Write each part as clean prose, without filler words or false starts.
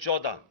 14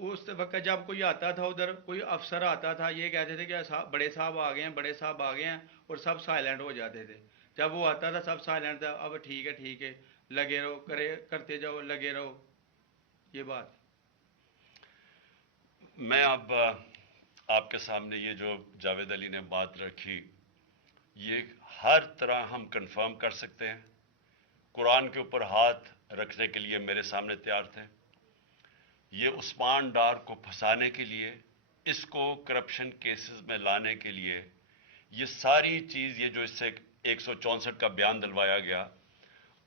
اس وقت جب کوئی آتا تھا ادھر، کوئی افسر آتا تھا، یہ کہتے تھے کہ بڑے صاحب آ گئے ہیں، بڑے صاحب آ گئے ہیں، اور سب سائلنٹ ہو جاتے تھے. جب وہ آتا تھا سب سائلنٹ تھا. اب ٹھیک ہے لگے رہو، کرتے جاؤ، لگے رہو. یہ بات میں اب آپ کے سامنے یہ جو جاوید علی نے بات رکھی، یہ ہر طرح ہم کنفرم کر سکتے ہیں. قرآن کے اوپر ہاتھ رکھنے کے لیے میرے سامنے تیار تھے. یہ عثمان ڈار کو پھنسانے کے لیے، اس کو کرپشن کیسز میں لانے کے لیے، یہ ساری چیز، یہ جو اس سے 164 کا بیان دلوایا گیا،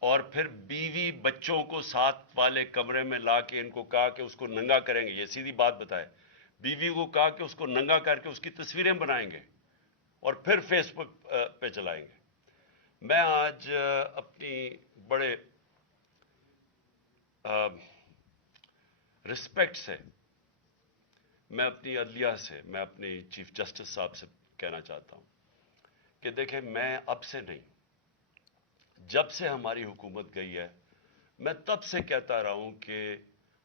اور پھر بیوی بچوں کو ساتھ والے کمرے میں لا کے ان کو کہا کہ اس کو ننگا کریں گے. یہ سیدھی بات بتائے. بیوی کو کہا کہ اس کو ننگا کر کے اس کی تصویریں بنائیں گے اور پھر فیس بک پہ چلائیں گے. میں آج اپنی بڑے رسپیکٹ سے، میں اپنی عدلیہ سے، میں اپنی چیف جسٹس صاحب سے کہنا چاہتا ہوں کہ دیکھیں، میں اب سے نہیں، جب سے ہماری حکومت گئی ہے، میں تب سے کہتا رہا ہوں کہ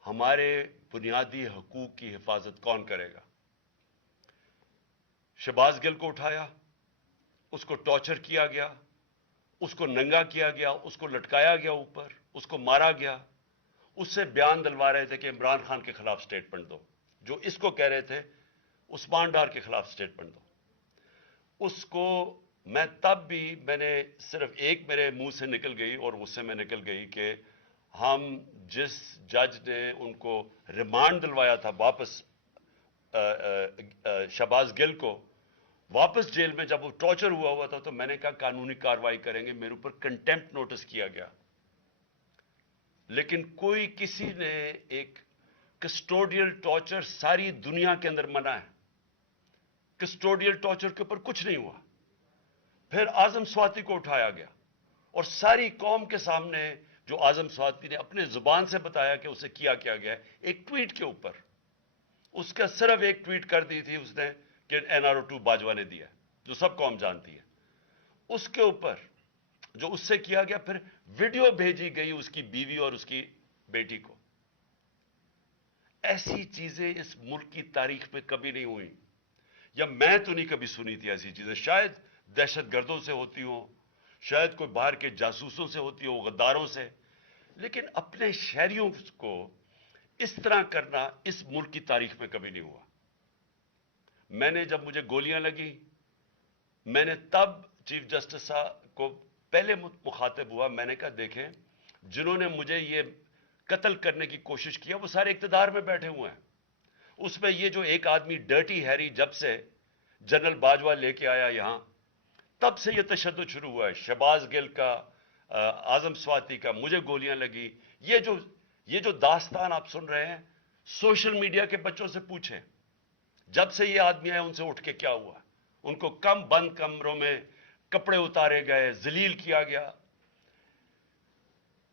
ہمارے بنیادی حقوق کی حفاظت کون کرے گا. شہباز گل کو اٹھایا، اس کو ٹارچر کیا گیا، اس کو ننگا کیا گیا، اس کو لٹکایا گیا اوپر، اس کو مارا گیا. اس سے بیان دلوا رہے تھے کہ عمران خان کے خلاف سٹیٹمنٹ دو. جو اس کو کہہ رہے تھے عثمان ڈار کے خلاف سٹیٹمنٹ دو. اس کو میں تب بھی، میں نے صرف ایک میرے منہ سے نکل گئی اور اس سے میں نکل گئی کہ ہم جس جج نے ان کو ریمانڈ دلوایا تھا واپس، شہباز گل کو واپس جیل میں، جب وہ ٹارچر ہوا تھا، تو میں نے کہا قانونی کارروائی کریں گے. میرے اوپر کنٹیمپٹ نوٹس کیا گیا. لیکن کوئی، کسی نے، ایک کسٹوڈیل ٹارچر ساری دنیا کے اندر منع ہے. کسٹوڈیل ٹارچر کے اوپر کچھ نہیں ہوا. پھر اعظم سواتی کو اٹھایا گیا اور ساری قوم کے سامنے، جو اعظم سواتی نے اپنے زبان سے بتایا کہ اسے کیا گیا، ایک ٹویٹ کے اوپر، اس کا صرف ایک ٹویٹ کر دی تھی اس نے کہ NRO2 باجوہ نے دیا، جو سب قوم جانتی ہے. اس کے اوپر جو اس سے کیا گیا، پھر ویڈیو بھیجی گئی اس کی بیوی اور اس کی بیٹی کو. ایسی چیزیں اس ملک کی تاریخ میں کبھی نہیں ہوئی، یا میں تو نہیں کبھی سنی تھی ایسی چیزیں. شاید دہشت گردوں سے ہوتی ہوں، شاید کوئی باہر کے جاسوسوں سے ہوتی ہو، غداروں سے، لیکن اپنے شہریوں کو اس طرح کرنا اس ملک کی تاریخ میں کبھی نہیں ہوا. میں نے، جب مجھے گولیاں لگی، میں نے تب چیف جسٹس صاحب کو پہلے مخاطب ہوا. میں نے کہا دیکھیں، جنہوں نے مجھے یہ قتل کرنے کی کوشش کیا وہ سارے اقتدار میں بیٹھے ہوئے ہیں. اس میں یہ جو ایک آدمی ڈرٹی ہیری، جب سے جنرل باجوہ لے کے آیا یہاں، تب سے یہ تشدد شروع ہوا ہے. شہباز گل کا، اعظم سواتی کا، مجھے گولیاں لگی. یہ جو داستان آپ سن رہے ہیں، سوشل میڈیا کے بچوں سے پوچھیں، جب سے یہ آدمی آئے ان سے اٹھ کے کیا ہوا. ان کو بند کمروں میں کپڑے اتارے گئے، ذلیل کیا گیا.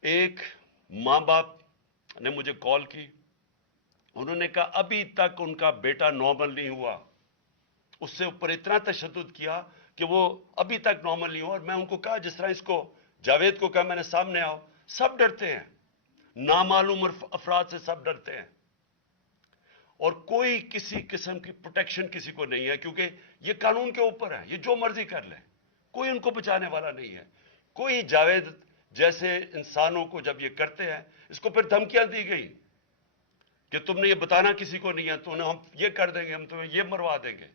ایک ماں باپ نے مجھے کال کی، انہوں نے کہا ابھی تک ان کا بیٹا نارمل نہیں ہوا. اس سے اوپر اتنا تشدد کیا کہ وہ ابھی تک نارمل نہیں ہوا. اور میں ان کو کہا، جس طرح اس کو جاوید کو کہا میں نے، سامنے آؤ. سب ڈرتے ہیں، نامعلوم افراد سے سب ڈرتے ہیں، اور کوئی کسی قسم کی پروٹیکشن کسی کو نہیں ہے، کیونکہ یہ قانون کے اوپر ہے. یہ جو مرضی کر لیں، کوئی ان کو بچانے والا نہیں ہے. کوئی جاوید جیسے انسانوں کو جب یہ کرتے ہیں، اس کو پھر دھمکیاں دی گئی کہ تم نے یہ بتانا کسی کو نہیں ہے، تو ہم یہ کر دیں گے، ہم تمہیں یہ مروا دیں گے.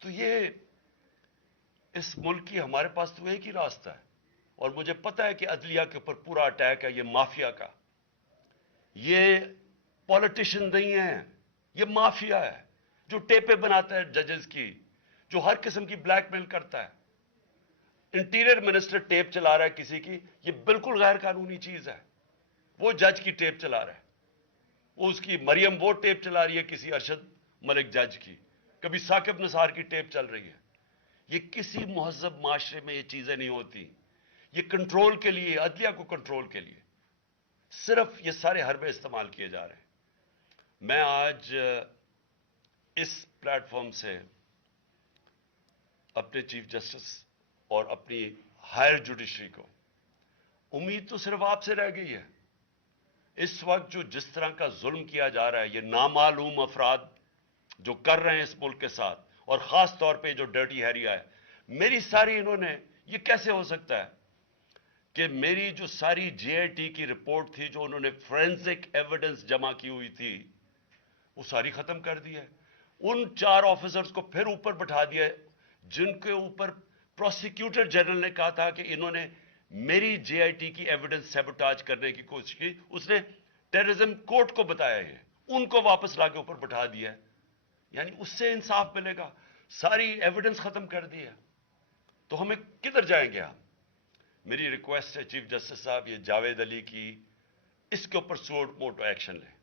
تو یہ اس ملک کی، ہمارے پاس تو ایک ہی راستہ ہے. اور مجھے پتا ہے کہ عدلیہ کے اوپر پورا اٹیک ہے، یہ مافیا کا. یہ پولیٹیشن نہیں ہے، یہ مافیا ہے جو ٹیپیں بناتا ہے ججز کی، جو ہر قسم کی بلیک میل کرتا ہے. انٹیریئر منسٹر ٹیپ چلا رہا ہے کسی کی، یہ بالکل غیر قانونی چیز ہے. وہ جج کی ٹیپ چلا رہا ہے، وہ اس کی مریم وہ ٹیپ چلا رہی ہے کسی ارشد ملک جج کی، کبھی ثاقب نثار کی ٹیپ چل رہی ہے. یہ کسی مہذب معاشرے میں یہ چیزیں نہیں ہوتی. یہ کنٹرول کے لیے، عدلیہ کو کنٹرول کے لیے صرف یہ سارے حربے استعمال کیے جا رہے ہیں. میں آج اس پلیٹ فارم سے اپنے چیف جسٹس اور اپنی ہائر جوڈیشری کو، امید تو صرف آپ سے رہ گئی ہے اس وقت جو جس طرح کا ظلم کیا جا رہا ہے، یہ نامعلوم افراد جو کر رہے ہیں اس ملک کے ساتھ، اور خاص طور پہ جو ڈرٹی ہیری ہے، میری ساری انہوں نے، یہ کیسے ہو سکتا ہے کہ میری جو ساری جے آئی ٹی کی رپورٹ تھی، جو انہوں نے فورینسک ایویڈنس جمع کی ہوئی تھی، وہ ساری ختم کر دی ہے. ان 4 آفیسرز کو پھر اوپر بٹھا دیا ہے جن کے اوپر پروسیکیوٹر جنرل نے کہا تھا کہ انہوں نے میری جے آئی ٹی کی ایویڈنس سیبوٹاج کرنے کی کوشش کی. اس نے ٹیررزم کورٹ کو بتایا ہے، ان کو واپس لا کے اوپر بٹھا دیا ہے. یعنی اس سے انصاف ملے گا؟ ساری ایویڈنس ختم کر دی ہے. تو ہمیں کدھر جائیں گے ہم؟ میری ریکویسٹ ہے چیف جسٹس صاحب، یہ جاوید علی کی، اس کے اوپر سوٹ موٹو ایکشن لیں،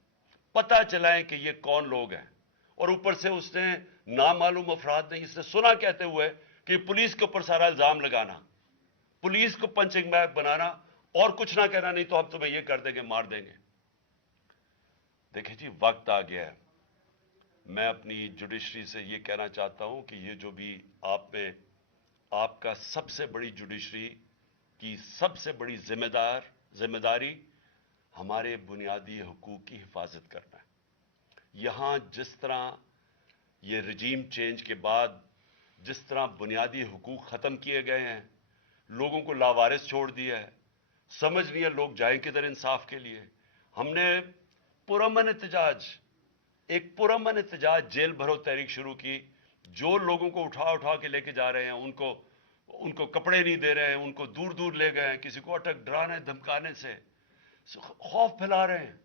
پتہ چلائیں کہ یہ کون لوگ ہیں. اور اوپر سے اس نے نامعلوم افراد نے اس نے سنا کہتے ہوئے کہ پولیس کے اوپر سارا الزام لگانا، پولیس کو پنچنگ بیگ بنانا، اور کچھ نہ کہنا، نہیں تو ہم تمہیں یہ کر دیں گے، مار دیں گے. دیکھیں جی، وقت آ گیا ہے. میں اپنی جوڈیشری سے یہ کہنا چاہتا ہوں کہ یہ جو بھی آپ کا سب سے بڑی جوڈیشری کی سب سے بڑی ذمہ داری ہمارے بنیادی حقوق کی حفاظت کرنا ہے. یہاں جس طرح یہ رجیم چینج کے بعد جس طرح بنیادی حقوق ختم کیے گئے ہیں، لوگوں کو لاوارث چھوڑ دیا ہے، سمجھ نہیں ہے لوگ جائیں کدھر انصاف کے لیے. ہم نے ایک پرامن احتجاج جیل بھرو تحریک شروع کی. جو لوگوں کو اٹھا کے لے کے جا رہے ہیں، ان کو کپڑے نہیں دے رہے ہیں، ان کو دور دور لے گئے ہیں، کسی کو اٹک ڈرانے دھمکانے سے خوف پھیلا رہے ہیں.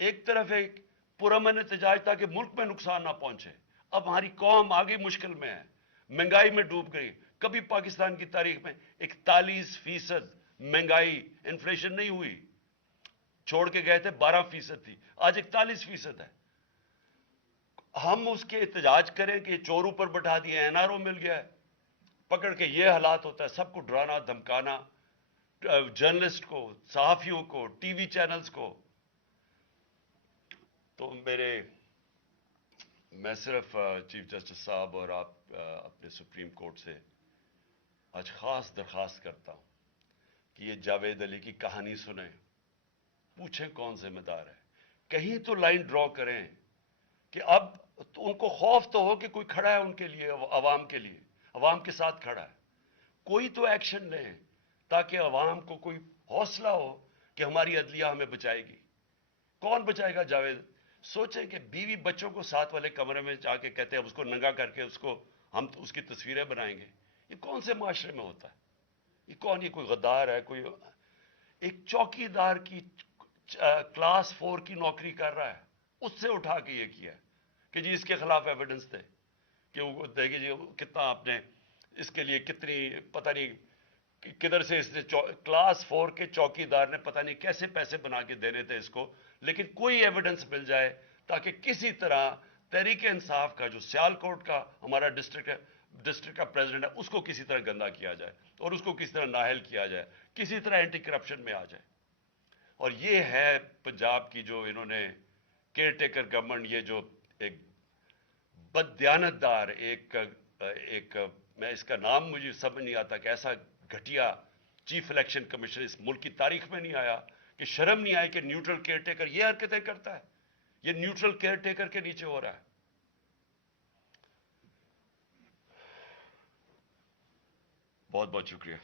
ایک طرف ایک پرامن احتجاج تاکہ ملک میں نقصان نہ پہنچے. اب ہماری قوم آگے مشکل میں ہے، مہنگائی میں ڈوب گئی. کبھی پاکستان کی تاریخ میں 41% مہنگائی انفلیشن نہیں ہوئی. چھوڑ کے گئے تھے 12% تھی، آج 41% ہے. ہم اس کے احتجاج کریں کہ چور اوپر بٹھا دیے، این آر او مل گیا ہے، پکڑ کے یہ حالات ہوتا ہے. سب کو ڈرانا دھمکانا، جرنلسٹ کو، صحافیوں کو، ٹی وی چینلز کو. تو میں صرف چیف جسٹس صاحب اور آپ اپنے سپریم کورٹ سے آج خاص درخواست کرتا ہوں کہ یہ جاوید علی کی کہانی سنیں، پوچھیں کون ذمہ دار ہے. کہیں تو لائن ڈرا کریں کہ اب ان کو خوف تو ہو کہ کوئی کھڑا ہے ان کے لیے، عوام کے لیے، عوام کے ساتھ کھڑا ہے. کوئی تو ایکشن لیں تاکہ عوام کو کوئی حوصلہ ہو کہ ہماری عدلیہ ہمیں بچائے گی. کون بچائے گا جاوید؟ سوچیں کہ بیوی بچوں کو ساتھ والے کمرے میں جا کے کہتے ہیں اس کو ننگا کر کے ہم اس کی تصویریں بنائیں گے. یہ کون سے معاشرے میں ہوتا ہے؟ یہ کوئی غدار ہے؟ کوئی ایک چوکی دار کی کلاس 4 کی نوکری کر رہا ہے، اس سے اٹھا کے یہ کیا کہ جی اس کے خلاف ایویڈنس دے، کہ وہ دیکھیں جی کتنا آپ نے اس کے لیے کتنی، پتہ نہیں کدھر سے اس نے کلاس 4 کے چوکی دار نے پتہ نہیں کیسے پیسے بنا کے دینے تھے اس کو. لیکن کوئی ایویڈنس مل جائے تاکہ کسی طرح تحریک انصاف کا جو سیالکوٹ کا ہمارا ڈسٹرکٹ کا پریزیڈنٹ ہے، اس کو کسی طرح گندا کیا جائے اور اس کو کسی طرح نااہل کیا جائے، کسی طرح اینٹی کرپشن میں آ جائے. اور یہ ہے پنجاب کی جو انہوں نے کیئر ٹیکر گورنمنٹ، یہ جو ایک بددیانت دار ایک میں اس کا نام مجھے سمجھ نہیں آتا کہ ایسا گھٹیا چیف الیکشن کمیشن اس ملک کی تاریخ میں نہیں آیا، کہ شرم نہیں آئی کہ نیوٹرل کیئر ٹیکر یہ حرکتیں کرتا ہے. یہ نیوٹرل کیئر ٹیکر کے نیچے ہو رہا ہے. بہت بہت شکریہ.